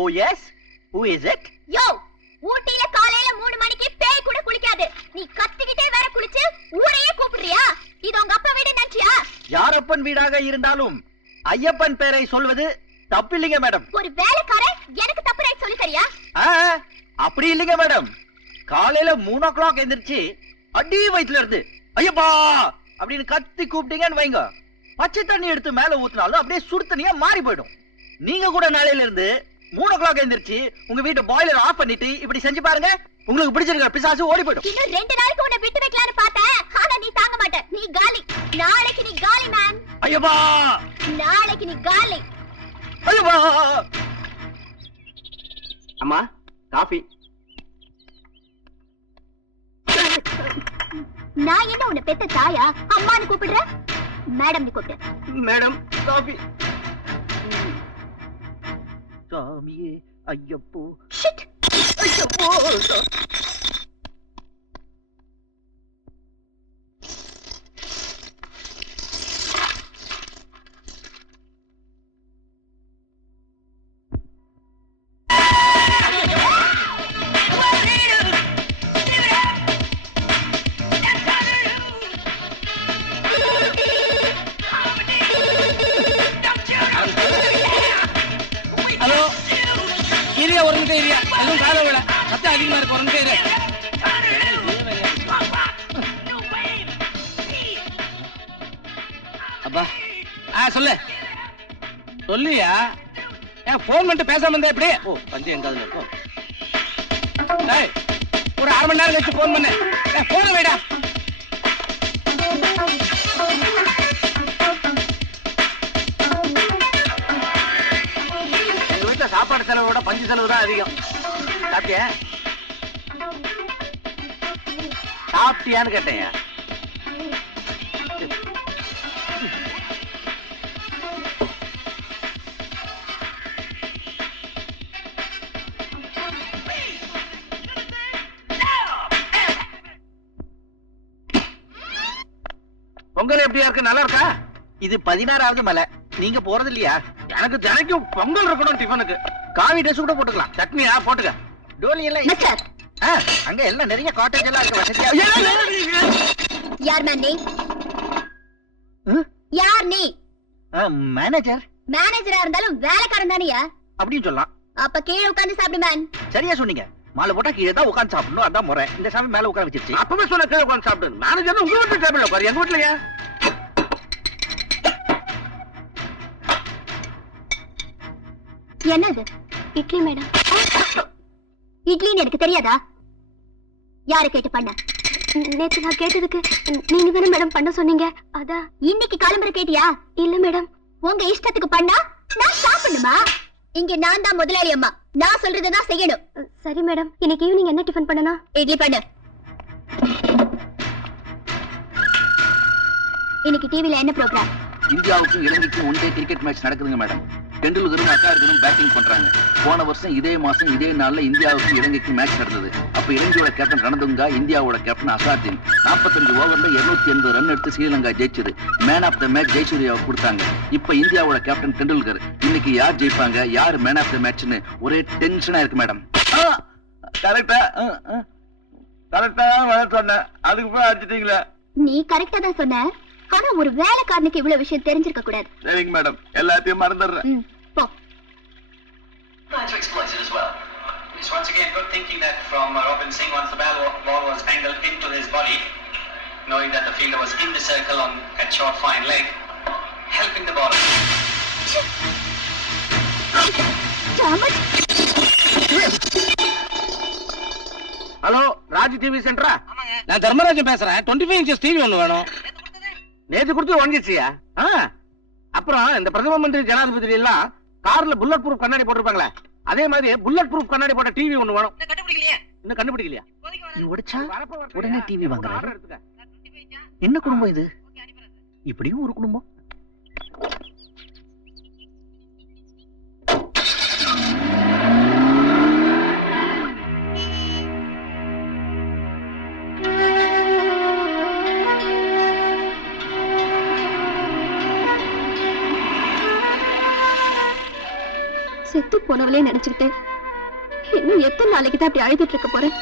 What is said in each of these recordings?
O yes, who is it? யோ, ஊட்டில காலையில 3 மணிக்கு பேய் கூட குளிக்காது. நீ கத்திக்கிட்டே வேற குளிச்சு ஊரையே கூப்பிடுறியா? இது உங்க அப்பா வீடு நினைச்சியா? யாரப்பன் வீடாக இருந்தாலும் ஐயப்பன் பேரை சொல்வது தப்பில்லைங்க மேடம். ஒரு வேலைக்காரன் எனக்கு தப்பு ரைட் சொல்லி தரியா? அப்படி இல்லைங்க மேடம். காலையில 3 o'clock எந்திரிச்சு அடி வயிற்றுல இருந்து ஐயப்பா அப்படின்னு கத்தி கூப்பிட்டீங்கன்னு வைங்க, பச்சை தண்ணி எடுத்து மேல ஊத்தினாலும் அப்படியே சுடு தண்ணியா மாறி போயிடும். நீங்க கூட நாளையில இருந்து 3 o'clock எந்திரிச்சு உங்க வீட்டு பாய்லர் ஆஃப் பண்ணிட்டு இப்படி செஞ்சு பாருங்க, உங்களுக்கு பிடிச்சிருக்க பிசாசு ஓடி போயிடும். இன்னும் 2 நாளைக்கு உன்னை விட்டு வைக்கலாம்னு பார்த்தேன், ஆனா நீ தாங்க மாட்ட. நீ காலி. நாளைக்கு நீ காலி மேன். ஐயப்பா, நாளைக்கு நீ காலி. ஐயப்பா. அம்மா காஃபி. நான் என்ன உன்னை பெத்த தாயா? அம்மான்னு கூப்பிடுற? மேடம் நீ கூப்பிடு. Madam coffee. சாமியே ஐயப்போ. ஷிட். ஐயப்போ. அப்பா சொல்லு சொல்லியா? போன் பண்ணிட்டு பேசாம இருந்தா எப்படி? ஓ பஞ்சு எங்காவது இருக்கும். ஒரு 1/2 மணி நேரம் கழிச்சு போன் பண்ண. போன வைடா. எங்க வீட்டுல சாப்பாடு செலவோட பஞ்சு செலவு தான் அதிகம். சாப்பிட்டியா? சாப்பிட்டியான்னு கேட்டேன். பொங்கல் எப்படியா இருக்கு? நல்லா இருக்கா? இது 16வது மலை. நீங்க போறது இல்லையா? எனக்கு தினைக்கும் பொங்கல் இருக்கணும். டிஃபனுக்கு காவி ட்ரெஸ் கூட போட்டுக்கலாம். சட்னியா போட்டுக்க. டோலி எல்லாம் மிஸ்டர், அங்க எல்லாம் நிறைய காட்டேஜ் எல்லாம் இருக்கு. வசதியா. யார் மேன் நீ? யார் நீ? மேனேஜர். மேனேஜரா இருந்தாலும் வேலைக்காரன் தானியா? அப்படின்னு சொல்லலாம். அப்ப கீழே உட்கார்ந்து சாப்பிடு மேன். சரியா சொன்னீங்க. மாலை போட்டா கீழே தான் உட்கார்ந்து சாப்பிடணும். அதான் முறை. இந்த சாமி மேல உட்கார வச்சிருச்சு. அப்பவே சொன்ன கீழே உட்கார்ந்து சாப்பிடு. மேனேஜர் உங்க வீட்டு டேபிள்ல பாரு, எங்க வீட்லயா? என்னது? இட்லி மேடம். இட்லின்னு எனக்கு தெரியாதா? யாரை கேட்டு பண்ண? நேற்று நான் கேட்டதுக்கு நீங்க தானே மேடம் பண்ண சொன்னீங்க. அதான் இன்னைக்கு கிளம்புற கேட்டியா? இல்ல மேடம். உங்க இஷ்டத்துக்கு பண்ணா நான் சாப்பிடணுமா? இங்க நான் தான் முதலாளி அம்மா. நான் சொல்றதுதான் செய்யணும். சரி மேடம். இன்னைக்கு ஈவினிங் என்ன டிஃபன் பண்ணணும்? இட்லி பண்ணு. இன்னைக்கு டிவில என்ன ப்ரோகிராம்? இந்தியாவுக்கும் இலங்கைக்கும் ஒன் டே கிரிக்கெட் மேட்ச் நடக்குதுங்க மேடம். டெண்டுல்கரும் அக்காருக்கும் பேட்டிங் பண்றாங்க. போன வருஷம் இதே மாசம் இதே நாள்ல இந்தியாவுக்கும் இலங்கைக்கும் மேட்ச் நடந்தது. அப்ப இலங்கையோட கேப்டன் ரணதுங்கா, இந்தியாவோட கேப்டன் அசாத்தின் 45 ஓவர்ல 280 ரன் எடுத்து ஸ்ரீலங்கா ஜெயிச்சது. மேன் ஆஃப் த மேட்ச் ஜெயசூர்யாவை கொடுத்தாங்க. இப்ப இந்தியாவோட கேப்டன் டெண்டுல்கர். இன்னைக்கு யார் ஜெயிப்பாங்க, யார் மேன் ஆஃப் த மேட்ச்னு ஒரே டென்ஷனா இருக்கு மேடம். கரெக்டா கரெக்டா சொன்ன. அதுக்கு போய் அடிச்சிட்டீங்களா? நீ கரெக்டா தான் சொன்ன. ஆனா ஒரு வேலைக்காரனுக்கு இவ்வளவு விஷயம் தெரிஞ்சிருக்க கூடாது. சரிங்க மேடம், எல்லாத்தையும் மறந்துடுறேன். போ. To exploit it as well. It's once again good thinking that from Robin Singh once the ball was angled into his body, knowing that the fielder was in the circle on at short fine leg, helping the bowler. Hello, Raj TV சென்டரா? நான் தர்மராஜன் பேசுறேன். 25 inches TV ஒண்ணு வேணும். நேத்து கொடுத்து வாங்கிச்சியா? அப்புறம் இந்த பிரதம மந்திரி ஜனாதிபதி எல்லாம் கார்ல புல்லட் ப்ரூஃப் கண்ணாடி போட்டிருப்பாங்களே, அதே மாதிரி புல்லட் ப்ரூஃப் கண்ணாடி போட்ட டிவி ஒண்ணு வேணும். இன்னும் கண்டுபிடிக்கலையா? உடைச்சா உடனே டிவி வாங்குறாரு. என்ன குடும்பம் இது? இப்படியும் ஒரு குடும்பம். செத்து போனவளே நினைச்சுக்கிட்டேன். இன்னும் எத்தனை நாளைக்கு தான் அப்படி அழுதுட்டு இருக்க போறேன்?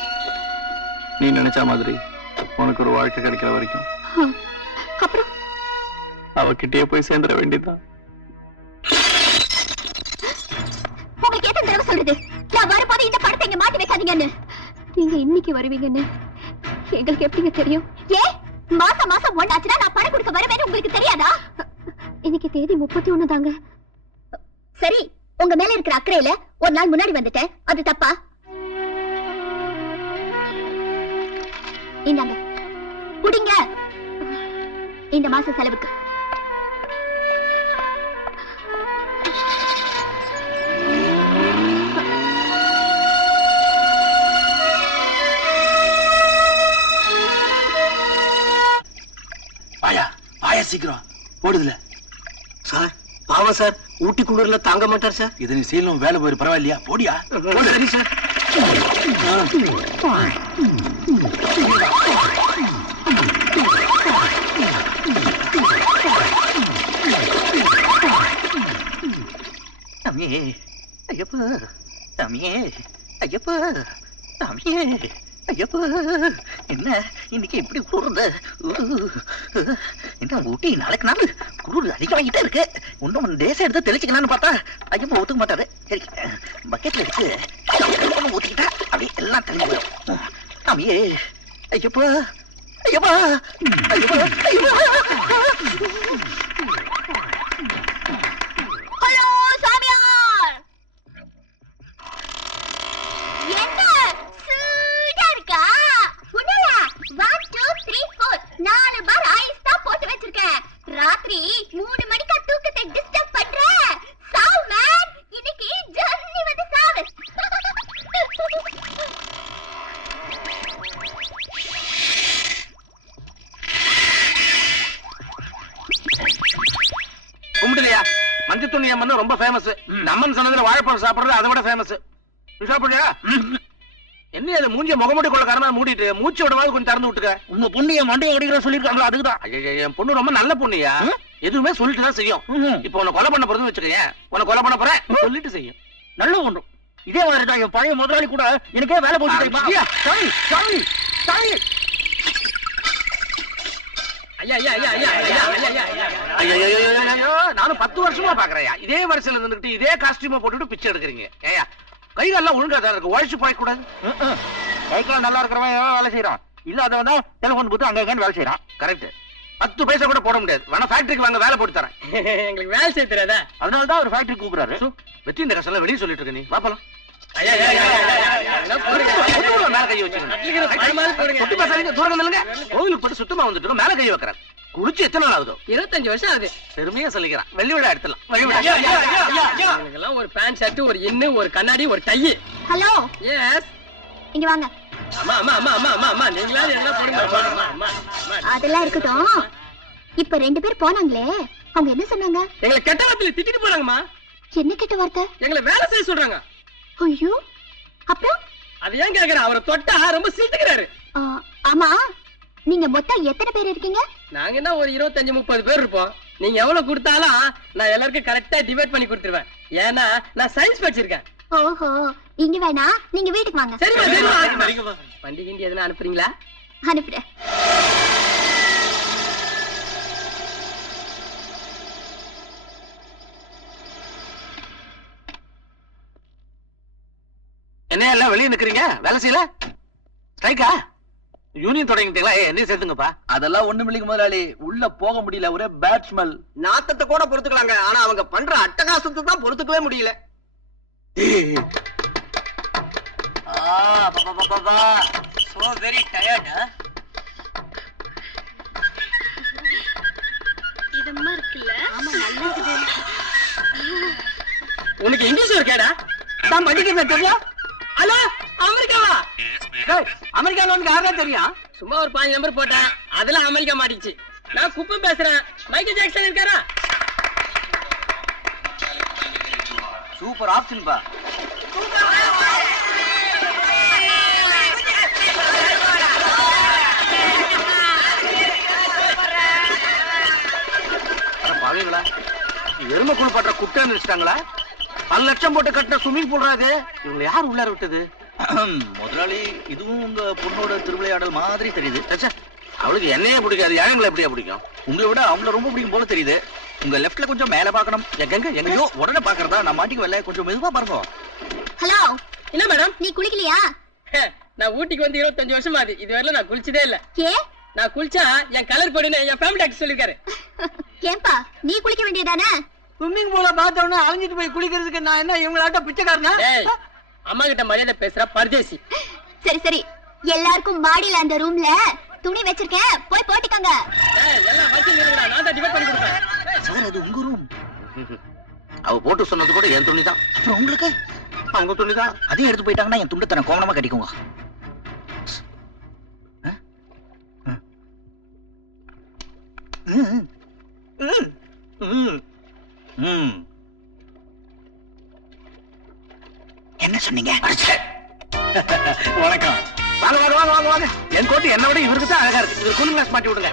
நீ நினைச்ச மாதிரி உனக்கு ஒரு வாழ்க்கை கிடைக்கிற வரைக்கும் அப்புறம் அவகிட்டயே போய் சேர்ந்துட வேண்டியதுதான். உங்களுக்கு எத்தனை தடவை சொல்றது, நான் வரும்போது இந்த படத்தை இங்க மாட்டி வைக்காதீங்கன்னு? நீங்க இன்னைக்கு வருவீங்கன்னு எங்களுக்கு எப்படிங்க தெரியும்? மாசம் மாசம் ஒண்ணாச்சுன்னா நான் பணம் கொடுக்க வருவேன்னு உங்களுக்கு தெரியாதா? இன்னைக்கு தேதி 31 தாங்க. சரி, உங்க மேல இருக்கிற அக்கறையில ஒரு நாள் முன்னாடி வந்துட்டேன், அது தப்பா? இந்தாங்க குடிங்க, இந்த மாச செலவுக்கு. சீக்கிரம் போடுதுல சார். பாவம் சார், ஊட்டி குளிர்ல தாங்க மாட்டார் சார். இது நீ செய்யணும், வேலை போயிரு, பரவாயில்லையா? போடியா. சரி சார். தம்பியே ஐயப்பா, தம்பியே ஐயப்பா, தம்பியே ஐயப்பா, என்ன இன்னைக்கு இப்படி குளிர்ந்த? என்ன ஊட்டி நாளைக்கு நாள் குளிர் அதிகமாகிட்டே இருக்கு. இன்னும் டேஸ் எடுத்து தெளிச்சுக்கலான்னு பார்த்தா ஐயப்பா ஒத்துக்க மாட்டாரு. சரி, பக்கெட்ல எடுத்து ஊத்திக்கிட்டா அப்படியே எல்லாம் தெளிஞ்சு போயிடும். தம்பியே ஐயப்பா, ஐயப்பா, ஐயப்பா, ஐயப்பா. ஹலோ சாமியார், என்ன சூடா இருக்கா? உடனே 1 2 3 4 4 பார் ஐஸ் தான் போட்டு வச்சிருக்கேன். ராத்திரி 3 மணிக்கு தூக்கத்தை டிஸ்டர்ப் பண்ற. சாவு மேன், இன்னைக்கு ஜன்னி வந்து சாவு. கும்பிடலையா? மஞ்சள் துணி அம்மன் ரொம்ப ஃபேமஸ். அம்மன் சொன்னதுல வாழைப்பழம் சாப்பிடுறது அதை விட ஃபேமஸ். சாப்பிடலையா? என்ன அது மூஞ்சிய முகமூடி கொள்ள காரணமா மூடிட்டு மூச்சு விடவாது கொஞ்சம் திறந்து விட்டுக்க. உங்க பொண்ணு என் மண்டையை உடைக்கிற சொல்லிருக்காங்களா? அதுக்குதான். என் பொண்ணு ரொம்ப நல்ல பொண்ணுயா. எதுவுமே சொல்லிட்டு தான் செய்யும். இப்ப உன்னை கொலை பண்ண போறதுன்னு வச்சுக்கேன், உன்னை கொலை பண்ண போறேன் சொல்லிட்டு செய்யும். நல்ல ஒன்று. இதே மாதிரி தான் என் பழைய முதலாளி கூட எனக்கே வேலை போட்டு தெரியுமா? சாமி, சாமி, சாமி. நானும் 10 வருஷமா பாக்குறேன். இதே வரிசையில இருந்துட்டு இதே காஸ்டியூமை போட்டுட்டு பிச்சை எடுக்கிறீங்க. ஏயா கை காலம் ஒழுங்கா தான் இருக்கு, உழைச்சு போய் கூடாது. கைக்கெல்லாம் நல்லா இருக்கிறவன் வேலை செய்யறான், இல்லாதவன் தான் டெலிபோன் போட்டு அங்க வேலை செய்யறான். கரெக்ட். 10 பைசா கூட போட முடியாது. வேணா ஃபேக்டரிக்கு வாங்க, வேலை போட்டு தரேன். எங்களுக்கு வேலை செய்ய தெரியாதா? அதனாலதான் ஒரு ஃபேக்டரி கூப்பிடுறாரு. வெற்றி இந்த கஷ்டம் வெளியே சொல்லிட்டு இருக்க. நீ வாப்பலாம் கோவிலுக்கு போட்டு சுத்தமா வந்துட்டு மேல கை வைக்கிறார். குளிச்சு எத்தனை நாள் ஆகுதோ? 25 வருஷம் ஆகுது. பெருமையா சொல்லிக்கிறான். வெள்ளி விழா எடுத்துலாம். ஒரு பேண்ட் ஷர்ட், ஒரு இன்னு, ஒரு கண்ணாடி, ஒரு டை. ஹலோ, எஸ், இங்க வாங்க. அம்மா அம்மா அம்மா அம்மா அம்மா அம்மா நீங்களா என்ன போடுங்க. அதெல்லாம் இருக்கட்டும். இப்ப 2 பேர் போனாங்களே, அவங்க என்ன சொன்னாங்க? எங்களை கெட்ட வார்த்தையில திட்டிட்டு போறாங்கம்மா. என்ன கெட்ட வார்த்தை? எங்களை வேலை செய்ய சொல்றாங்க. ஐயோ, அப்புறம்? அது ஏன் கேக்குற? அவரை தொட்டா ரொம்ப சீட்டுக்கிறாரு. ஆமா, நீங்க மொத்தம் எத்தனை பேர் இருக்கீங்க? நாங்க என்ன ஒரு 25-30 பேர் இருப்போம். நீங்க எவ்வளவு கொடுத்தாலும் நான் எல்லாருக்கும் கரெக்டா டிவைட் பண்ணி கொடுத்துருவேன். ஏன்னா நான் சயின்ஸ் படிச்சிருக்கேன். ஓஹோ, இங்க வேணா, நீங்க வீட்டுக்கு வாங்க. சரிமா சரிமா. பண்டிகை எதுனா அனுப்புறீங்களா? அனுப்புறேன். என்ன எல்லாம் வெளியே நிக்கிறீங்க? வேலை செய்யல? ஸ்ட்ரைக்கா? யூனியன் தொடங்கிட்டீங்களா? என்ன சேர்த்துங்கப்பா. அதெல்லாம் ஒண்ணும் இல்லைங்க முதலாளி, உள்ள போக முடியல, ஒரே பேட் ஸ்மெல். நாத்தத்தை கூட பொறுத்துக்கலாங்க, ஆனா அவங்க பண்ற அட்டகாசத்தை தான் பொறுத்துக்கவே முடியல. So very tired, huh? இதமா இருக்குல்ல? ஆமா, நல்லா இருக்குது. உனக்கு இங்கிலீஷ் ஒரு கேடா? நான் படிக்கிறேன் தெரியும். ஹலோ, அமெரிக்காவா? அமெரிக்கால வந்து யாரா தெரியும்? சும்மா ஒரு 5 நம்பர் போட்டேன், அதுல அமெரிக்கா மாட்டிச்சு. நான் குப்பை பேசுறேன். மைக்கேல் ஜாக்சன் இருக்காரா? சூப்பர் ஆப்ஷன் பா. பாவீங்களா, எருமை குழு பற்ற குட்டை நினைச்சிட்டாங்களா? பல லட்சம் போட்டு கட்டின ஸ்விம்மிங் பூல் அது. இவங்களை யார் உள்ளார விட்டது? முதலாளி, இதுவும் உங்க பொண்ணோட திருவிளையாடல் மாதிரி தெரியுது. ச்சே, அவளுக்கு என்னையே பிடிக்காது, ஏழைங்களை எப்படியா பிடிக்கும்? உங்களை விட அவங்கள ரொம்ப பிடிக்கும் போல தெரியுது. உங்க லெஃப்ட்ல கொஞ்சம் மேல பாக்கணும். எங்க ஐயோ, உடனே பாக்குறதா? நான் மாட்டிக்கு வரல, கொஞ்சம் மெதுவா பாருங்க. ஹலோ, என்ன மேடம்? நீ குளிக்கலையா? நான் ஊட்டிக்கு வந்து 25 வருஷம் ஆகுது, இதுவரையில நான் குளிச்சதே இல்ல. ஏ, நான் குளிச்சா என் கலர் போடுன்னு என் ஃபேமிலி டாக்டர் சொல்லிருக்காரு. ஏன்பா நீ குளிக்க வேண்டியதானே? ஸ்விம்மிங் பூல பார்த்தவொடனே அலைஞ்சிட்டு போய் குளிக்கிறதுக்கு நான் என்ன இவங்களாட்ட பிச்சைக்காரனா? அம்மா கிட்ட மரியாதை பேசுற பரதேசி. சரி சரி, எல்லாருக்கும் மாடியில அந்த ரூம்ல துணி வச்சிருக்கேன், போய் போட்டுக்கங்க. எல்லாம் வச்சு நிறுவனா, நான் தான் டிவைட் பண்ணி கொடுப்பேன். சார், அது உங்க ரூம். அவ போட்டு சொன்னது கூட என் துணி தான். அப்புறம் உங்களுக்கு அவங்க துணி தான். அதையும் எடுத்து போயிட்டாங்கன்னா என் துண்டை தன கோவணமா கட்டிக்குங்க. என்ன சொன்னீங்க? வணக்கம். வாங்க வாங்க வாங்க வாங்க வாங்க. என் கோட்டு என்ன விட இவருக்கு தான் அழகா இருக்கு. இவருக்கு கூலிங் கிளாஸ் மாட்டி விடுங்க.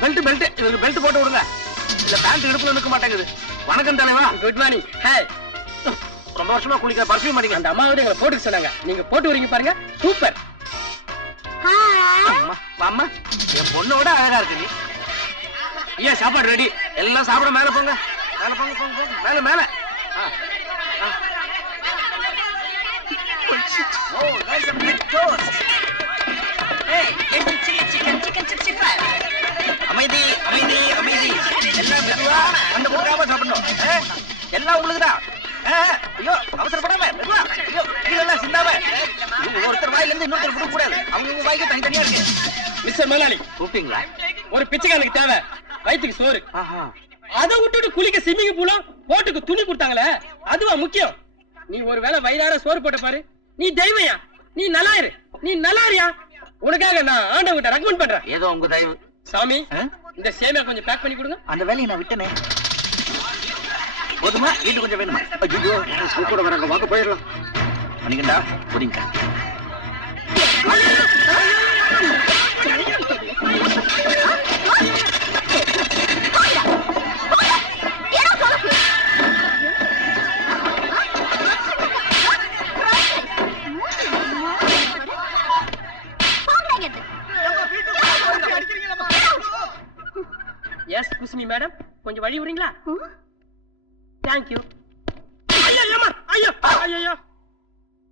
பெல்ட் பெல்ட் இவருக்கு பெல்ட் போட்டு விடுங்க. இல்ல பேண்ட் இடுப்புல நிக்க மாட்டேங்குது. வணக்கம் தலைவா. Good morning. ஹாய். ரொம்ப வருஷமா குளிக்கிற பர்ஃபியூம் மாட்டீங்க. அந்த அம்மாவோட எங்களை போட்டு சொன்னாங்க, நீங்க போட்டு வரீங்க பாருங்க, சூப்பர். அம்மா அம்மா, என் பொண்ணோட அழகா இருக்கு நீ. ஐயா, சாப்பாடு ரெடி. எல்லாம் சாப்பிட மேல போங்க. மேல போங்க போங்க போங்க. மேல மேல. Oh, there's a big toast. Hey, get the chili chicken 65. அமைதி அமைதி அமைதி. எல்லாம் மெதுவா அந்த கொடுக்காம சாப்பிடணும். எல்லாம் உங்களுக்குதான். ஐயோ, அவசரப்படாம மெதுவா. ஐயோ, கீழெல்லாம் சிந்தாம. ஒருத்தர் வாயில இருந்து இன்னொருத்தர் கொடுக்க கூடாது. அவங்க வாய்க்கு தனித்தனியா இருக்கு. மிஸ்டர் மலாலி, கூப்பிட்டீங்களா? ஒரு பிச்சைக்காரனுக்கு தேவை வயிற்றுக்கு சோறு. ஆஹா. அதை விட்டுட்டு குளிக்க ஸ்விம்மிங் பூலும் போட்டுக்கு துணி கொடுத்தாங்களே, அதுவா முக்கியம்? நீ ஒரு வேளை வயிறார சோறு போட்ட பாரு, நீ தெய்வயா, நீ நல்லா இரு, நீ நல்லா இருயா. உனக்காக நான் ஆண்டவங்கிட்ட ரெக்கமெண்ட் பண்றேன். ஏதோ உங்க தயவு. சாமி, இந்த சேமியா கொஞ்சம் பேக் பண்ணி கொடுங்க. அந்த வேலையை நான் விட்டனே. போதுமா? வீட்டு கொஞ்சம் வேணுமா? ஐயோ, கூட வராங்க, வாங்க போயிடலாம். மணிகண்டா, புரியுங்க. எஸ் குஸ்மி மேடம், கொஞ்சம் வழி விடுறீங்களா? Thank you. ஐயோ ஐயோ,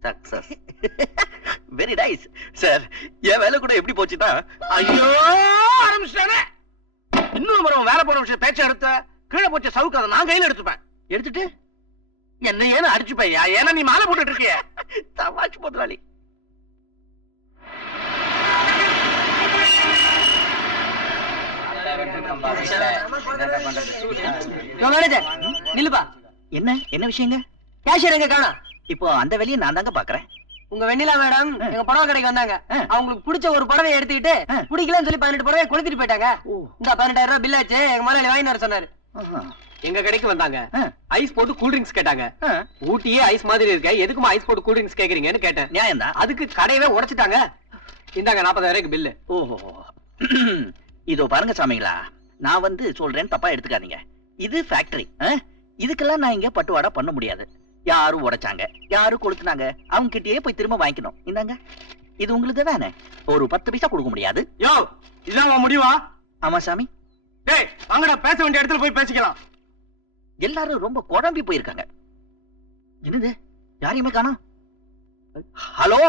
சக்சஸ். Very nice sir. என் வேலை கூட எப்படி போச்சுன்னா, ஐயோ ஆரம்பிச்சிட்டானே. இன்னும் மரம் வேலை போற விஷயம் பேச்ச எடுத்த கீழே போச்ச சவுக்கு அதை நான் கையில எடுத்துப்பேன். எடுத்துட்டு என்ன ஏன்னு அடிச்சுப்பையா? ஏன்னா நீ மாலை போட்டுட்டு இருக்கிய. தமாச்சு முதலாளி. நில்லுப்பா. என்ன என்ன விஷயங்க? கேஷியர் எங்க காணோம்? இப்போ அந்த வேலையை நான் தாங்க பாக்குறேன். உங்க வெண்ணிலா மேடம் எங்க புடவை கடைக்கு வந்தாங்க. ஆ. அவங்களுக்கு பிடிச்ச ஒரு புடவையை எடுத்துக்கிட்டு பிடிக்கலன்னு சொல்லி 18 புடவையை கொளுத்திட்டு போயிட்டாங்க. ஓ. இந்த 12000 ரூபாய் பில் ஆச்சு, எங்க முதலாளி வாங்கி வர சொன்னாரு. ஆஹா. எங்க கடைக்கு வந்தாங்க. ஆ. ஐஸ் போட்டு கூல் ட்ரிங்க்ஸ் கேட்டாங்க. ஆ. ஊட்டியே ஐஸ் மாதிரி இருக்க, எதுக்குமா ஐஸ் போட்டு கூல் ட்ரிங்க்ஸ் கேக்குறீங்கன்னு கேட்டேன். நியாயம்தான். அதுக்கு கடையவே உடைச்சிட்டாங்க. இந்தாங்க 40,000 பில்லு. ஓஹோ. இதோ பாருங்க சாமிங்களா, நான் வந்து சொல்றேன், தப்பா எடுத்துக்காதீங்க. இது ஃபேக்டரி. இதுக்கெல்லாம் நான் இங்க பட்டுவாடா பண்ண முடியாது. யாரும் உடைச்சாங்க, யாரும் கொளுத்துனாங்க, அவங்க கிட்டயே போய் திரும்ப வாங்கிக்கணும். இந்தாங்க, இது உங்களுக்கு தானே. ஒரு 10 பைசா கொடுக்க முடியாது. யோ, இதான் உன் முடிவா? ஆமா சாமி. டேய், வாங்கடா, பேச வேண்டிய இடத்துல போய் பேசிக்கலாம். எல்லாரும் ரொம்ப குழம்பி போயிருக்காங்க. என்னது, யாரையுமே காணோம். ஹலோ,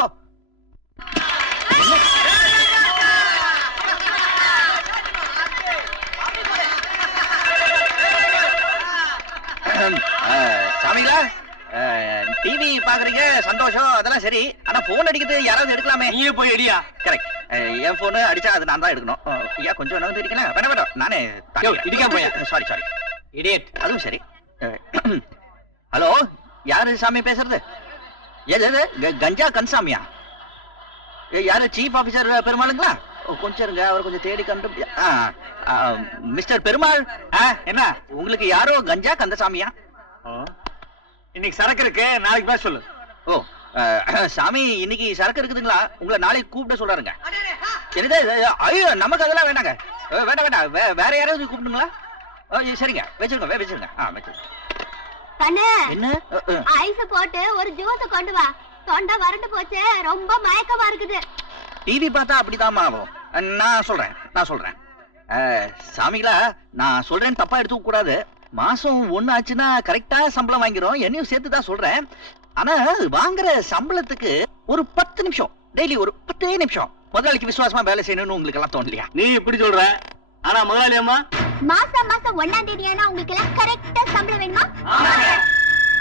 சாமிங்களா, டிவி பாக்குறீங்க, சந்தோஷம், அதெல்லாம் சரி. ஆனா போன் அடிக்கிறது யாராவது எடுக்கலாமே. நீயே போய் அடியா. கரெக்ட். என் போன் அடிச்சா அது நான் தான் எடுக்கணும். ஐயா, கொஞ்சம் நகர்ந்து அடிக்கலாம். வேணாம் வேணாம், நானே யோ, இடிக்காம போயா. Sorry sorry. இடியட். அதுவும் சரி. ஹலோ, யாரு சாமி பேசுறது? எது கஞ்சா கன்சாமியா? யாரு, சீஃப் ஆபீசர் பெருமாளுங்களா? கொஞ்சம் இருங்க, அவர் கொஞ்சம் தேடி கண்டு. மிஸ்டர் பெருமாள், என்ன உங்களுக்கு யாரோ கஞ்சா கந்தசாமியா? இன்னைக்கு சரக்கு இருக்கு, நாளைக்கு பேச சொல்லு. ஓ, சாமி இன்னைக்கு சரக்கு இருக்குதுங்களா? உங்களை நாளைக்கு கூப்பிட சொல்றாருங்க. என்னது? ஐயோ, நமக்கு அதெல்லாம் வேண்டாங்க. வேண்டாம் வேண்டாம், வேற யாராவது கூப்பிடுங்களா? சரிங்க வச்சிருங்க வச்சிருங்க வச்சிருங்க. கண்ணு என்ன ஐஸ் போட்டு ஒரு ஜூஸ் கொண்டு வா. தொண்டை வறண்டு போச்சு, ரொம்ப மயக்கமா இருக்குது. டிவி பார்த்தா அப்படிதான் ஆகும். நான் சொல்றேன் சாமிகளா, நான் சொல்றேன் தப்பா எடுத்துக்க கூடாது. மாசம் 1 ஆச்சுன்னா கரெக்டா சம்பளம் வாங்கிறோம், என்னையும் சேர்த்து தான் சொல்றேன். ஆனா வாங்குற சம்பளத்துக்கு ஒரு 10 நிமிஷம், டெய்லி ஒரு 10 நிமிஷம் முதலாளிக்கு விசுவாசமா வேலை செய்யணும்னு உங்களுக்கு எல்லாம் தோணலையா? நீ இப்படி சொல்ற, ஆனா முதலாளி அம்மா மாசம் 1ஆம் தேதியானா உங்களுக்கு எல்லாம் கரெக்டா சம்பளம் வேணுமா?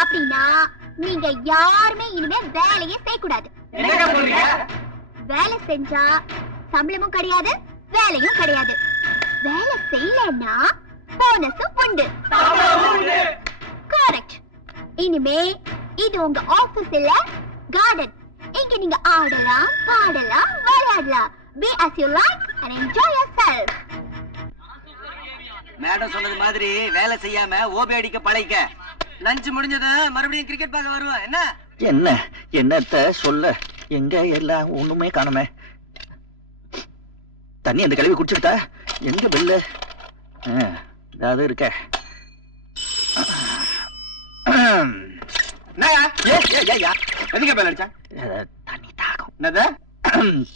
அப்படின்னா நீங்க யாருமே இனிமே வேலையே செய்யக்கூடாது. வேலை செஞ்சா சம்பளமும் கிடையாது, வேலையும் கிடையாது. வேலை செய்யலன்னா போனஸும் உண்டு. கரெக்ட். இனிமே இது உங்க ஆபீஸ் இல்ல, கார்டன். இங்க நீங்க ஆடலாம், பாடலாம், விளையாடலாம். Be as you like and enjoy yourself. Madam சொன்னது மாதிரி வேலை செய்யாம ஓபி அடிக்க பழகிக்க. லஞ்ச் முடிஞ்சது மறுபடியும் கிரிக்கெட் பார்க்க வருவேன். என்ன என்னத்த சொல்ல, எங்க எல்லாம் ஒண்ணுமே காணுமே. தண்ணி அந்த கழுவி குடிச்சுட்டா எங்க பெல்லு? ஏதாவது இருக்க. எதுக்கு பேல் அடிச்சா? தண்ணி தாகம். என்னது?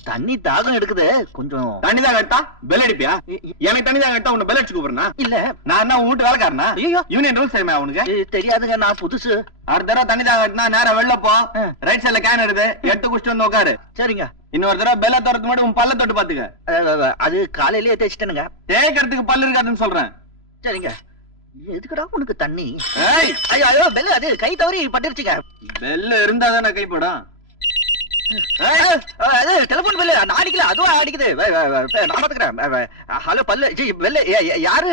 தண்ணி தாகம் எடுக்குது கொஞ்சம். தண்ணி தான் கட்டா பெல் அடிப்பியா? எனக்கு தண்ணி தான் கட்டா உன்னை பெல் அடிச்சு கூப்பிடுறா? இல்ல நான் என்ன வீட்டு வேலைக்காரனா? ஐயோ யூனியன் ரூல்ஸ் தெரியுமா உனக்கு? தெரியாதுங்க, நான் புதுசு. அடுத்த தடவை தண்ணி தான் கட்டினா நேரம் வெளில போ. ரைட் சைடுல கேன் இருக்குது, எடுத்து குடிச்சிட்டு வந்து உட்காரு. சரிங்க. இன்னொரு தடவை பெல்ல தரத்துக்கு மட்டும் உன் பல்ல தொட்டு பாத்துக்க. அது காலையிலேயே தேய்ச்சிட்டேனுங்க. தேய்க்கிறதுக்கு பல்லு இருக்காதுன்னு சொல்றேன். சரிங்க. எதுக்குடா உனக்கு தண்ணி? ஏய், ஐயோ ஐயோ பெல் அது கை தவறி பட்டுருச்சுங்க. பெல்ல இருந்தா தானே கைப்படும். அது டெலிபோன் பெல் நான் அடிக்கல, அதுவும் அடிக்குது. நான் பாத்துக்கிறேன். ஹலோ பல்லு பெல் யாரு?